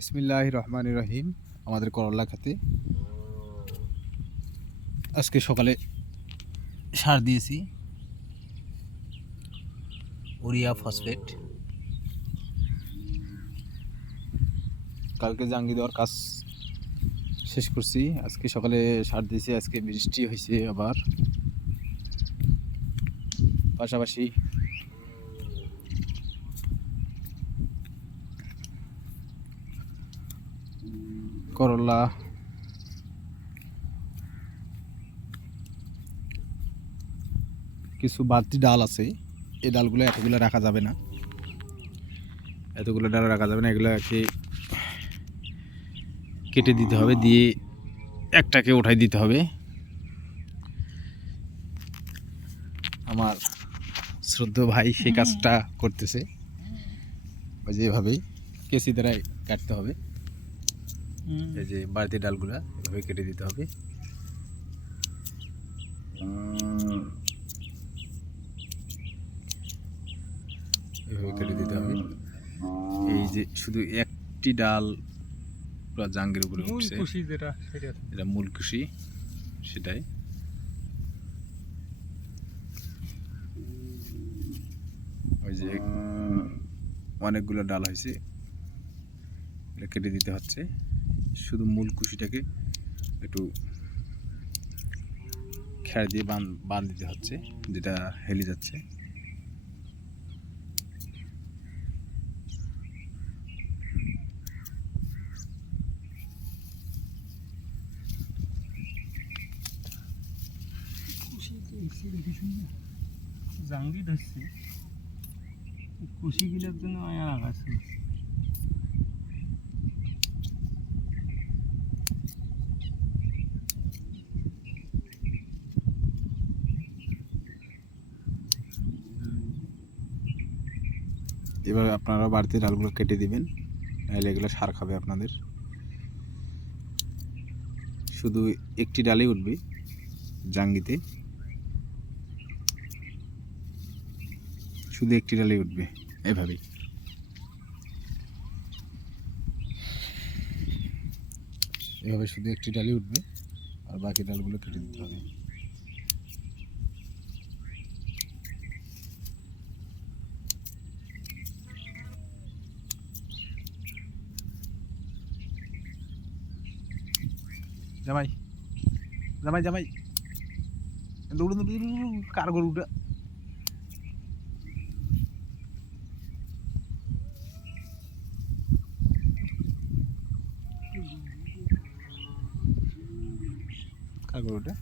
বিসমিল্লাহির রহমানির রহিম। আমাদের করলা খেতে আজকে সকালে সার দিয়েছি ইউরিয়া ফসফেট। কালকে জাঙ্গি দেওয়ার কাজ শেষ করছি, আজকে সকালে সার দিয়েছি। আজকে বৃষ্টি হয়েছে আবার, পাশাপাশি করলা কিছু বাড়তি ডাল আছে, এই ডালগুলো এতগুলো রাখা যাবে না, এতগুলো ডাল রাখা যাবে না। এগুলো কেটে দিতে হবে, দিয়ে একটাকে উঠাই দিতে হবে। আমার শ্রদ্ধেয় ভাই সেই কাজটা করতেছে, ওই যে এভাবেই কেসি দ্বারা কাটতে হবে। এই যে বাড়তি ডালগুলা এভাবে কেটে দিতে হবে। এভাবে কেটে দিতে হবে। এই যে শুধু একটি ডাল পুরো জাঙ্গের উপরে উঠছে, এটা মূল কুশি, সেটাই। ওই যে অনেকগুলো ডাল হয়েছে, এটা কেটে দিতে হচ্ছে। শুধু মূল কুশিটাকে একটু খেড় দিয়ে বাঁধ দিতে হচ্ছে, যেটা হেলে যাচ্ছে। জাঙ্গি ধরছে কুশি গিলার জন্য মায়া লাগাচ্ছে। এবার আপনারা বাড়তি ডালগুলো কেটে দিবেন, নাহলে এগুলো সার খাবে আপনাদের। শুধু একটি ডালেই উঠবে জাঙ্গিতে, শুধু একটি ডালেই উঠবে এভাবেই। এভাবে শুধু একটি ডালই উঠবে, আর বাকি ডালগুলো কেটে দিতে হবে। জামাই জামাই জামাই দৌড়ুন দৌড়ুন, কার গরুটা? কার গরুটা?